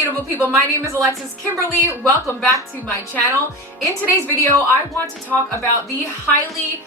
beautiful people? My name is Alexis Kimberly. Welcome back to my channel. In today's video, I want to talk about the highly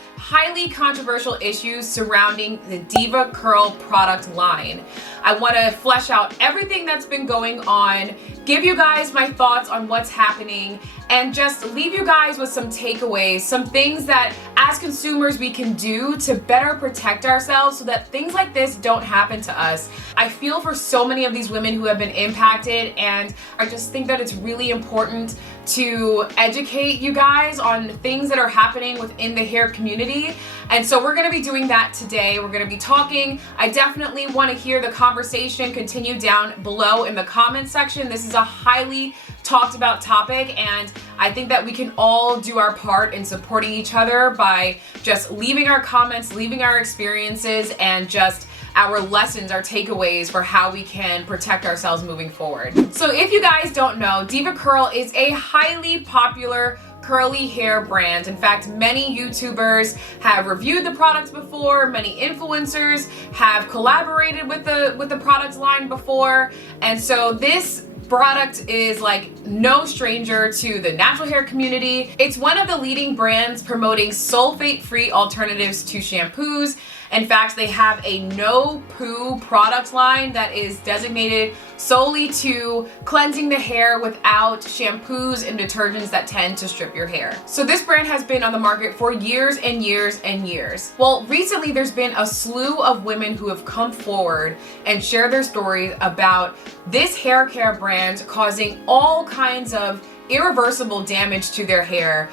controversial issues surrounding the DevaCurl product line. I want to flesh out everything that's been going on, give you guys my thoughts on what's happening, and just leave you guys with some takeaways, some things that as consumers we can do to better protect ourselves so that things like this don't happen to us. I feel for so many of these women who have been impacted, and I just think that it's really important to educate you guys on things that are happening within the hair community. And so we're going to be doing that today. We're going to be talking. I definitely want to hear the conversation continue down below in the comment section. This is a highly talked about topic, and I think that we can all do our part in supporting each other by just leaving our comments, leaving our experiences, and just our lessons, our takeaways for how we can protect ourselves moving forward. So if you guys don't know, DevaCurl is a highly popular curly hair brand. In fact, many YouTubers have reviewed the products before, many influencers have collaborated with the product line before, and so this product is like no stranger to the natural hair community. It's one of the leading brands promoting sulfate-free alternatives to shampoos. In fact, they have a no-poo product line that is designated solely to cleansing the hair without shampoos and detergents that tend to strip your hair. So this brand has been on the market for years and years and years. Well, recently there's been a slew of women who have come forward and share their stories about this hair care brand causing all kinds of irreversible damage to their hair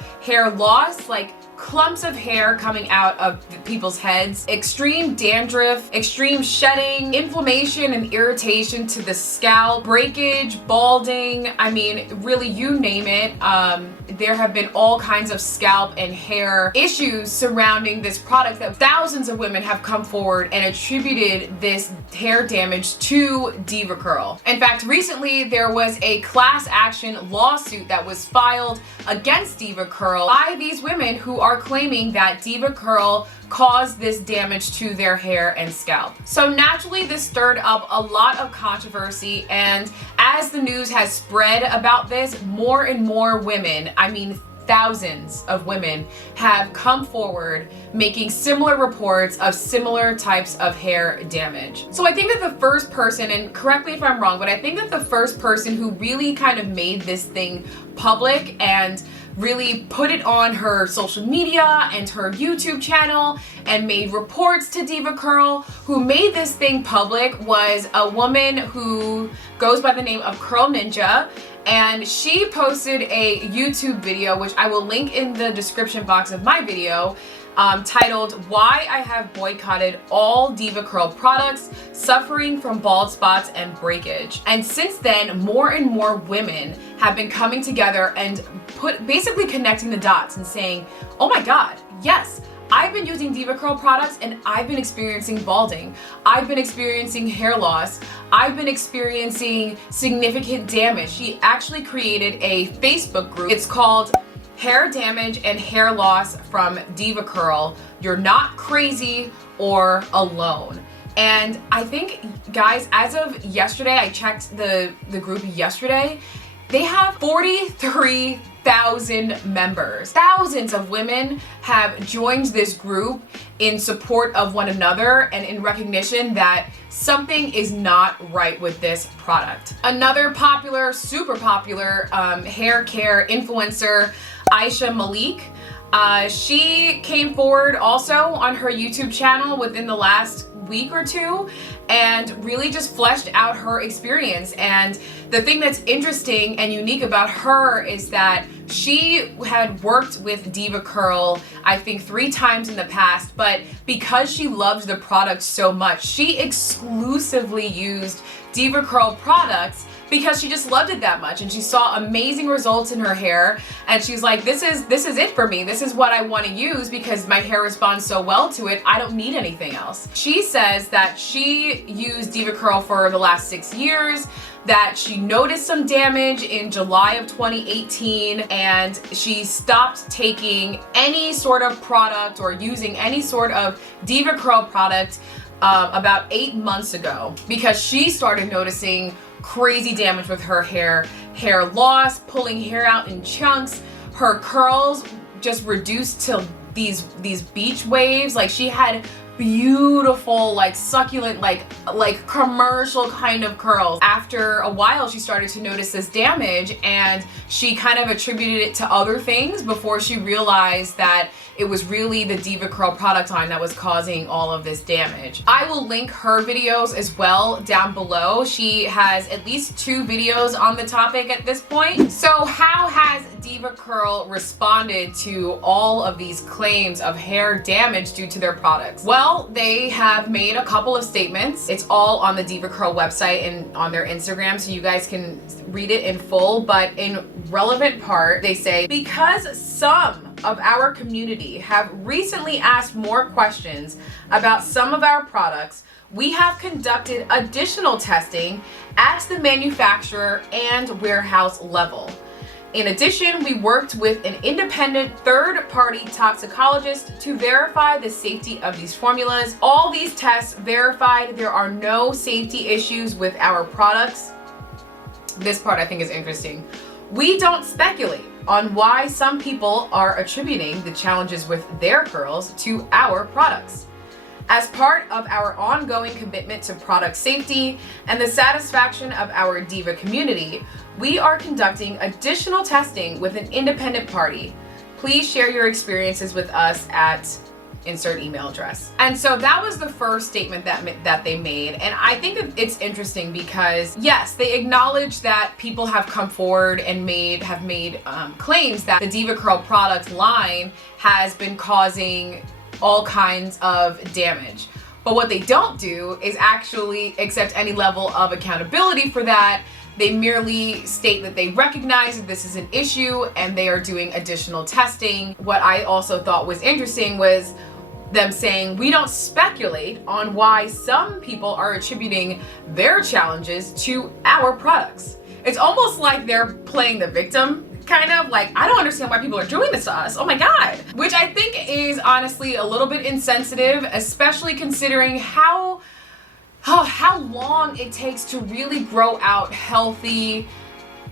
loss, like clumps of hair coming out of people's heads, extreme dandruff, extreme shedding, inflammation and irritation to the scalp, breakage, balding, I mean, really, you name it. There have been all kinds of scalp and hair issues surrounding this product that thousands of women have come forward and attributed this hair damage to DevaCurl. In fact, recently there was a class action lawsuit that was filed against DevaCurl by these women who are claiming that DevaCurl caused this damage to their hair and scalp. So naturally this stirred up a lot of controversy, and as the news has spread about this, more and more women, I mean thousands of women, have come forward making similar reports of similar types of hair damage. So I think that the first person, and correct me if I'm wrong, but I think that the first person who really kind of made this thing public and really put it on her social media and her YouTube channel and made reports to DevaCurl, who made this thing public, was a woman who goes by the name of Curl Ninja. And she posted a YouTube video, which I will link in the description box of my video, titled "Why I Have Boycotted All DevaCurl Products, Suffering from Bald Spots and Breakage." And since then, more and more women have been coming together and basically connecting the dots and saying, oh my god, yes, I've been using DevaCurl products and I've been experiencing balding. I've been experiencing hair loss. I've been experiencing significant damage. She actually created a Facebook group. It's called Hair Damage and Hair Loss from DevaCurl. You're not crazy or alone. And I think, guys, as of yesterday, I checked the group yesterday, they have 43,000 members. Thousands of women have joined this group in support of one another and in recognition that something is not right with this product. Another popular, super popular hair care influencer, Ayesha Malik, she came forward also on her YouTube channel within the last week or two and really just fleshed out her experience. And the thing that's interesting and unique about her is that she had worked with DevaCurl, I think 3 times in the past, but because she loved the product so much, she exclusively used DevaCurl products because she just loved it that much, and she saw amazing results in her hair, and she's like, this is it for me. This is what I want to use because my hair responds so well to it. I don't need anything else. She says that she used DevaCurl for the last 6 years, that she noticed some damage in July of 2018, and she stopped taking any sort of product or using any sort of DevaCurl product about 8 months ago because she started noticing crazy damage with her hair loss, pulling hair out in chunks, her curls just reduced to these beach waves. Like, she had beautiful, like succulent, like commercial kind of curls. After a while, she started to notice this damage, and she kind of attributed it to other things before she realized that it was really the DevaCurl product line that was causing all of this damage. I will link her videos as well down below. She has at least 2 videos on the topic at this point. So how has DevaCurl responded to all of these claims of hair damage due to their products? Well, they have made a couple of statements. It's all on the DevaCurl website and on their Instagram, so you guys can read it in full. But in relevant part, they say, because some of our community have recently asked more questions about some of our products, we have conducted additional testing at the manufacturer and warehouse level. In addition, we worked with an independent third-party toxicologist to verify the safety of these formulas. All these tests verified there are no safety issues with our products. This part I think is interesting. We don't speculate on why some people are attributing the challenges with their curls to our products. As part of our ongoing commitment to product safety and the satisfaction of our Deva community, we are conducting additional testing with an independent party. Please share your experiences with us at insert email address. And so that was the first statement that they made. And I think that it's interesting because, yes, they acknowledge that people have come forward and have made claims that the DevaCurl product line has been causing all kinds of damage. But what they don't do is actually accept any level of accountability for that. They merely state that they recognize that this is an issue and they are doing additional testing. What I also thought was interesting was them saying, we don't speculate on why some people are attributing their challenges to our products. It's almost like they're playing the victim, kind of like, I don't understand why people are doing this to us. Oh my God. Which I think is honestly a little bit insensitive, especially considering how long it takes to really grow out healthy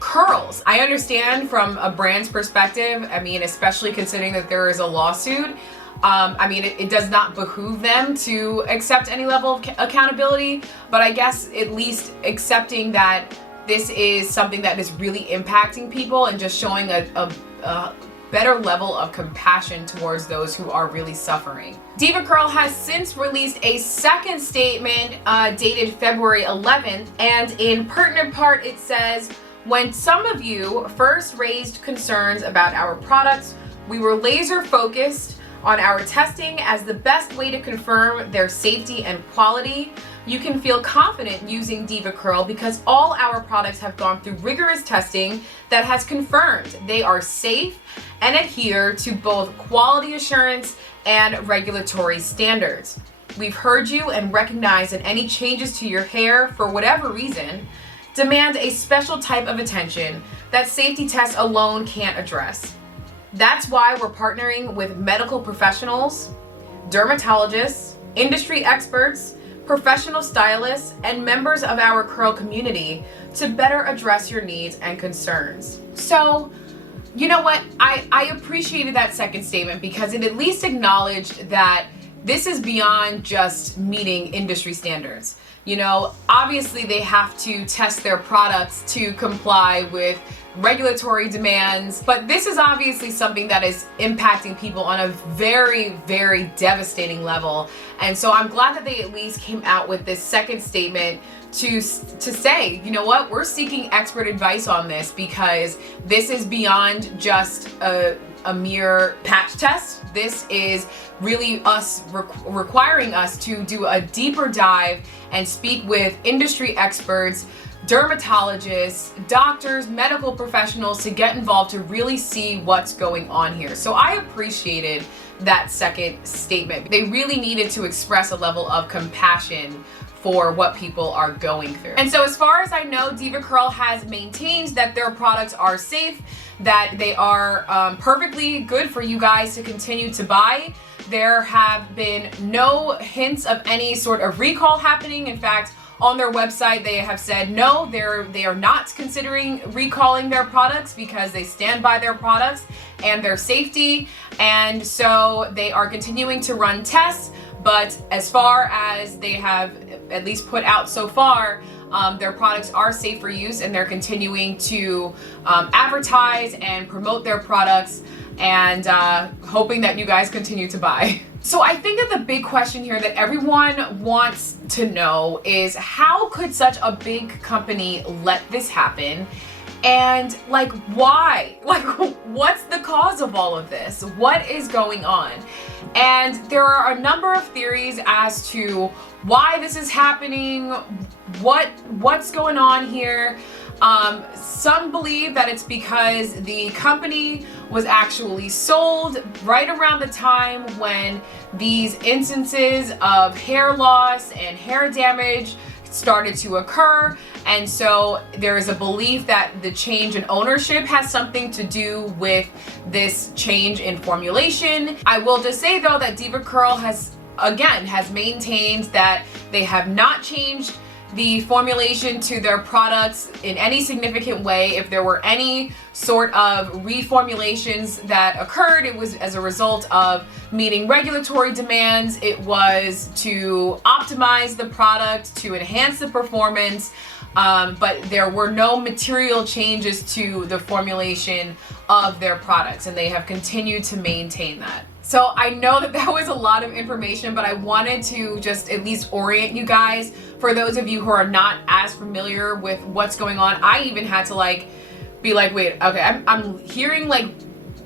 curls. I understand from a brand's perspective, I mean, especially considering that there is a lawsuit, I mean, it does not behoove them to accept any level of accountability, but I guess at least accepting that this is something that is really impacting people and just showing a better level of compassion towards those who are really suffering. DevaCurl has since released a second statement dated February 11th, and in pertinent part it says, when some of you first raised concerns about our products, we were laser focused on our testing as the best way to confirm their safety and quality. You can feel confident using DevaCurl because all our products have gone through rigorous testing that has confirmed they are safe and adhere to both quality assurance and regulatory standards. We've heard you and recognize that any changes to your hair, for whatever reason, demand a special type of attention that safety tests alone can't address. That's why we're partnering with medical professionals, dermatologists, industry experts, professional stylists, and members of our curl community to better address your needs and concerns. So, you know what? I appreciated that second statement because it at least acknowledged that this is beyond just meeting industry standards. You know, obviously they have to test their products to comply with regulatory demands, but this is obviously something that is impacting people on a very, very devastating level. And so I'm glad that they at least came out with this second statement to say, you know what, we're seeking expert advice on this because this is beyond just a mere patch test. This is really us requiring us to do a deeper dive and speak with industry experts, dermatologists, doctors, medical professionals to get involved to really see what's going on here. So I appreciated that second statement. They really needed to express a level of compassion for what people are going through. And so as far as I know, DevaCurl has maintained that their products are safe, that they are perfectly good for you guys to continue to buy. There have been no hints of any sort of recall happening. In fact, on their website, they have said no, they are not considering recalling their products because they stand by their products and their safety. And so they are continuing to run tests, but as far as they have at least put out so far, their products are safe for use, and they're continuing to advertise and promote their products, and hoping that you guys continue to buy. So I think that the big question here that everyone wants to know is, how could such a big company let this happen? And like, why? Like, what's the cause of all of this? What is going on? And there are a number of theories as to why this is happening, what's going on here. Some believe that it's because the company was actually sold right around the time when these instances of hair loss and hair damage started to occur, and so there is a belief that the change in ownership has something to do with this change in formulation. I will just say though that DevaCurl has maintained that they have not changed the formulation to their products in any significant way. If there were any sort of reformulations that occurred, it was as a result of meeting regulatory demands. It was to optimize the product, to enhance the performance, but there were no material changes to the formulation of their products, and they have continued to maintain that. So I know that that was a lot of information, but I wanted to just at least orient you guys. For those of you who are not as familiar with what's going on, I even had to be like, wait, okay, I'm hearing like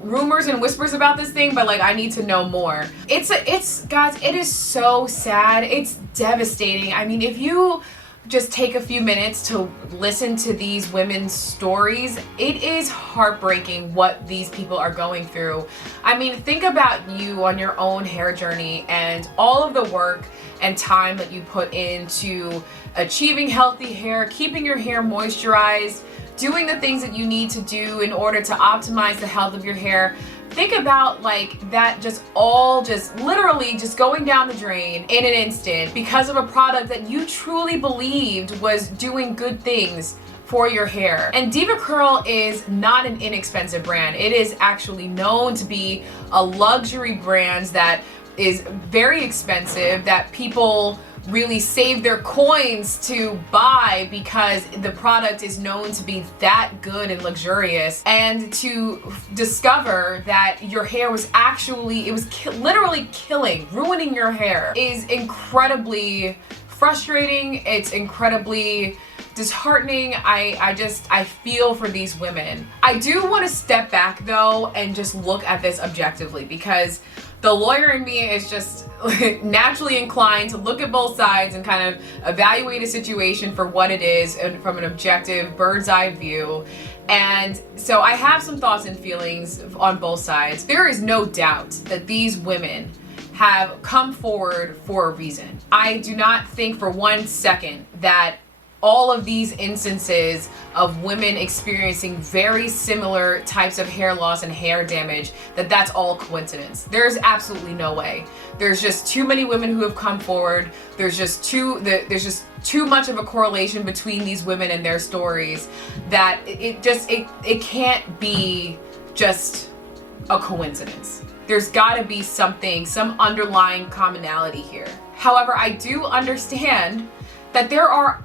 rumors and whispers about this thing, but like I need to know more. It's guys, it is so sad. It's devastating. I mean, if you just take a few minutes to listen to these women's stories, it is heartbreaking what these people are going through. I mean, think about you on your own hair journey and all of the work and time that you put into achieving healthy hair, keeping your hair moisturized, doing the things that you need to do in order to optimize the health of your hair. Think about like that just literally just going down the drain in an instant because of a product that you truly believed was doing good things for your hair. And DevaCurl is not an inexpensive brand. It is actually known to be a luxury brand that is very expensive, that people really save their coins to buy because the product is known to be that good and luxurious. And to discover that your hair was actually, literally ruining your hair is incredibly frustrating. It's incredibly disheartening. I feel for these women. I do want to step back though and just look at this objectively, because the lawyer in me is just naturally inclined to look at both sides and kind of evaluate a situation for what it is and from an objective bird's eye view. And so I have some thoughts and feelings on both sides. There is no doubt that these women have come forward for a reason. I do not think for 1 second that all of these instances of women experiencing very similar types of hair loss and hair damage, that's all coincidence. There's absolutely no way. There's just too many women who have come forward. There's just too much of a correlation between these women and their stories that it can't be just a coincidence. There's gotta be something, some underlying commonality here. However, I do understand that there are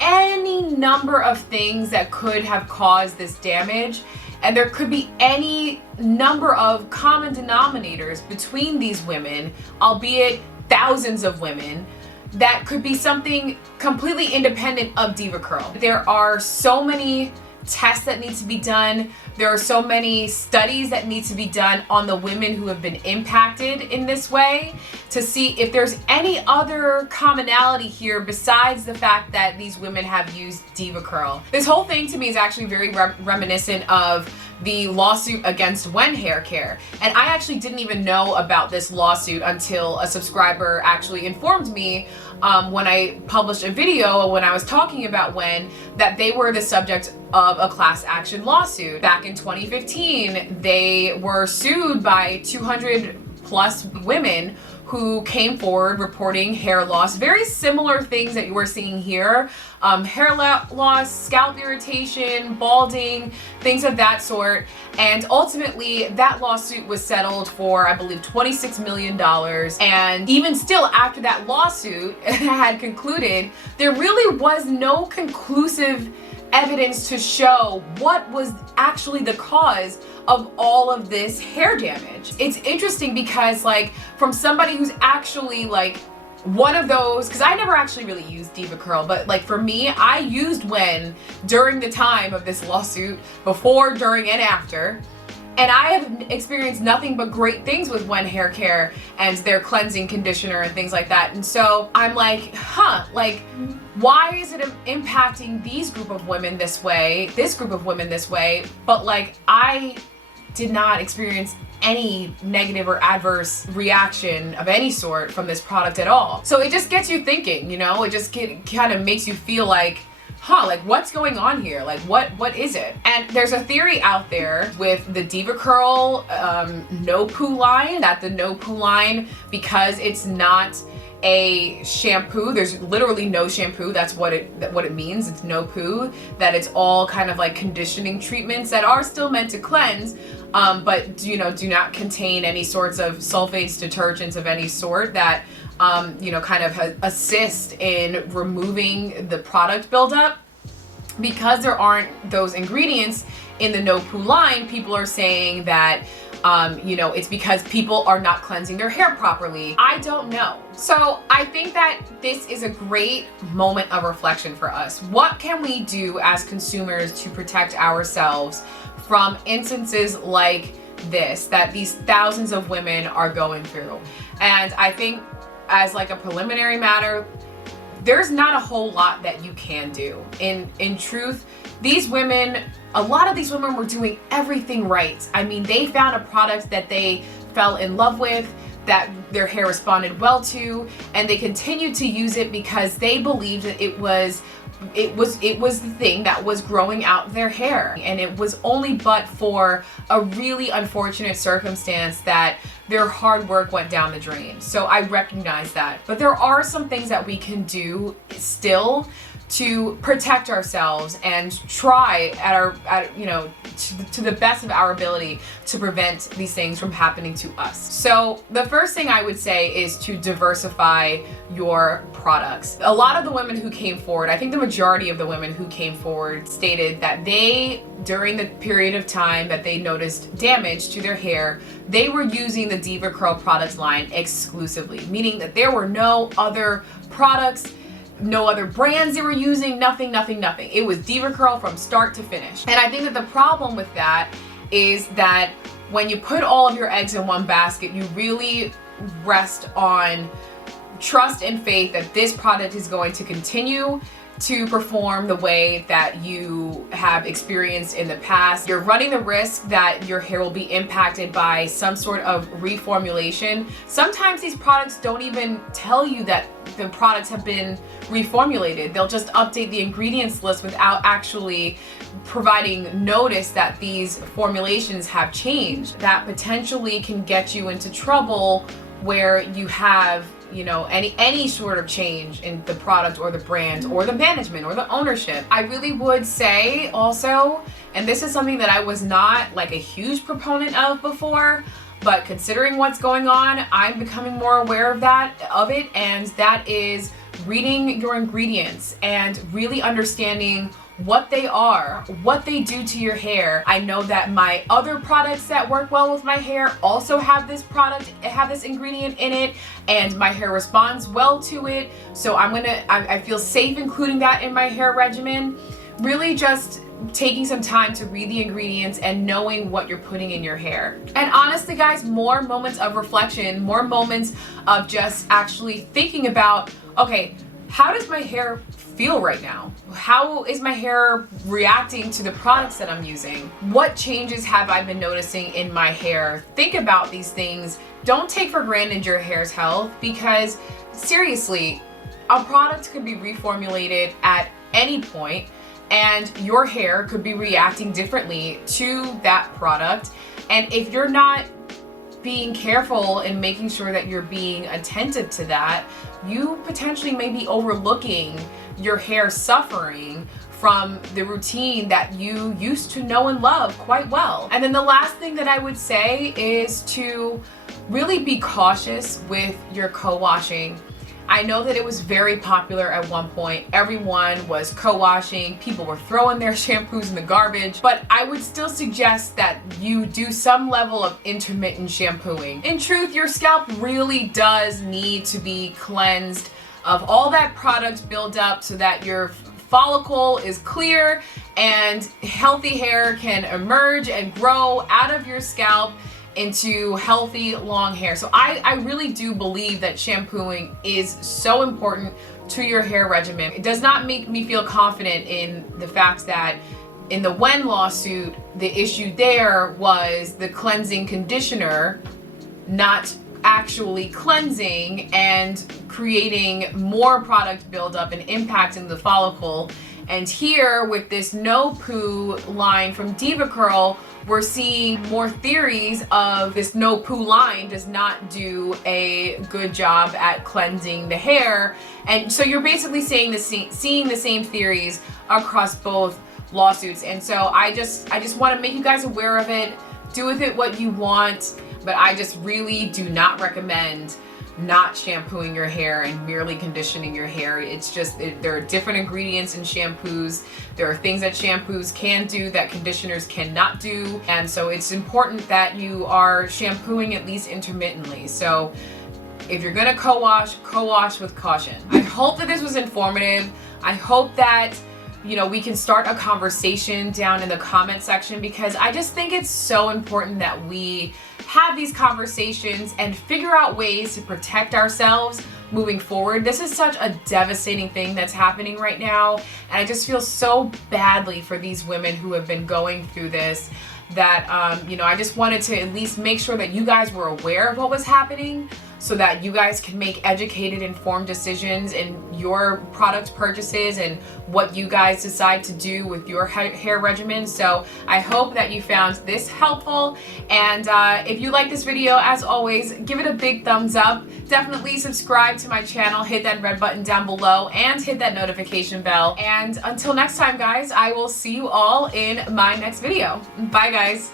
any number of things that could have caused this damage, and there could be any number of common denominators between these women, albeit thousands of women, that could be something completely independent of DevaCurl. There are so many tests that need to be done. There are so many studies that need to be done on the women who have been impacted in this way to see if there's any other commonality here besides the fact that these women have used DevaCurl. This whole thing to me is actually very reminiscent of the lawsuit against Wen Hair Care. And I actually didn't even know about this lawsuit until a subscriber actually informed me when I published a video when I was talking about Wen, that they were the subject of a class action lawsuit. Back in 2015, they were sued by 200 plus women who came forward reporting hair loss, very similar things that you were seeing here. Hair loss, scalp irritation, balding, things of that sort. And ultimately that lawsuit was settled for, I believe, $26 million. And even still, after that lawsuit had concluded, there really was no conclusive evidence to show what was actually the cause of all of this hair damage. It's interesting because, like, from somebody who's actually like one of those, because I never actually really used DevaCurl, but like for me, I used during the time of this lawsuit, before, during, and after. And I have experienced nothing but great things with Wen Hair Care and their cleansing conditioner and things like that. And so I'm like, like, why is it impacting this group of women this way, but like I did not experience any negative or adverse reaction of any sort from this product at all. So it just gets you thinking, you know, it just kind of makes you feel like, like what's going on here? Like what is it? And there's a theory out there with the DevaCurl no poo line, that the no poo line, because it's not a shampoo, there's literally no shampoo, that's what it means, it's no poo, that it's all kind of like conditioning treatments that are still meant to cleanse, but you know, do not contain any sorts of sulfates, detergents of any sort that you know, kind of assist in removing the product buildup. Because there aren't those ingredients in the no poo line, people are saying that you know, it's because people are not cleansing their hair properly. I don't know. So I think that this is a great moment of reflection for us. What can we do as consumers to protect ourselves from instances like this, that these thousands of women are going through? And I think, as like a preliminary matter, there's not a whole lot that you can do. In truth, these women, a lot of these women were doing everything right. I mean, they found a product that they fell in love with, that their hair responded well to, and they continued to use it because they believed that it was the thing that was growing out their hair. And it was only but for a really unfortunate circumstance that their hard work went down the drain. So I recognize that. But there are some things that we can do still to protect ourselves and try you know, to the best of our ability to prevent these things from happening to us. So the first thing I would say is to diversify your products. A lot of the women who came forward, I think the majority of the women who came forward, stated that they, during the period of time that they noticed damage to their hair, they were using the DevaCurl products line exclusively, meaning that there were no other products, no other brands they were using, nothing. It was DevaCurl from start to finish. And I think that the problem with that is that when you put all of your eggs in one basket, you really rest on trust and faith that this product is going to continue to perform the way that you have experienced in the past. You're running the risk that your hair will be impacted by some sort of reformulation. Sometimes these products don't even tell you that the products have been reformulated. They'll just update the ingredients list without actually providing notice that these formulations have changed. That potentially can get you into trouble where you have, you know, any sort of change in the product or the brand or the management or the ownership. I really would say also, and this is something that I was not like a huge proponent of before, but considering what's going on, I'm becoming more aware of it, and that is reading your ingredients and really understanding what they are, what they do to your hair. I know that my other products that work well with my hair also have this ingredient in it, and my hair responds well to it. So I feel safe including that in my hair regimen. Really just taking some time to read the ingredients and knowing what you're putting in your hair. And honestly, guys, more moments of reflection, more moments of just actually thinking about, okay, how does my hair feel right now? How is my hair reacting to the products that I'm using? What changes have I been noticing in my hair? Think about these things. Don't take for granted your hair's health, because seriously, a product could be reformulated at any point and your hair could be reacting differently to that product. And if you're not being careful and making sure that you're being attentive to that, you potentially may be overlooking your hair suffering from the routine that you used to know and love quite well. And then the last thing that I would say is to really be cautious with your co-washing. I know that it was very popular at one point. Everyone was co-washing, people were throwing their shampoos in the garbage, but I would still suggest that you do some level of intermittent shampooing. In truth, your scalp really does need to be cleansed of all that product buildup so that your follicle is clear and healthy hair can emerge and grow out of your scalp into healthy long hair. So I really do believe that shampooing is so important to your hair regimen. It does not make me feel confident in the fact that in the Wen lawsuit, the issue there was the cleansing conditioner not actually cleansing and creating more product buildup and impacting the follicle. And here with this no poo line from DevaCurl, we're seeing more theories of this no poo line does not do a good job at cleansing the hair. And so you're basically seeing the same theories across both lawsuits. And so I just want to make you guys aware of it. Do with it what you want, but I just really do not recommend not shampooing your hair and merely conditioning your hair. It's just, there are different ingredients in shampoos. There are things that shampoos can do that conditioners cannot do. And so it's important that you are shampooing at least intermittently. So if you're gonna co-wash with caution. I hope that this was informative. I hope that we can start a conversation down in the comment section, because I just think it's so important that we have these conversations and figure out ways to protect ourselves moving forward. This is such a devastating thing that's happening right now, and I just feel so badly for these women who have been going through this, that I just wanted to at least make sure that you guys were aware of what was happening, so that you guys can make educated, informed decisions in your product purchases and what you guys decide to do with your hair regimen. So I hope that you found this helpful. And if you like this video, as always, give it a big thumbs up. Definitely subscribe to my channel, hit that red button down below, and hit that notification bell. And until next time, guys, I will see you all in my next video. Bye, guys.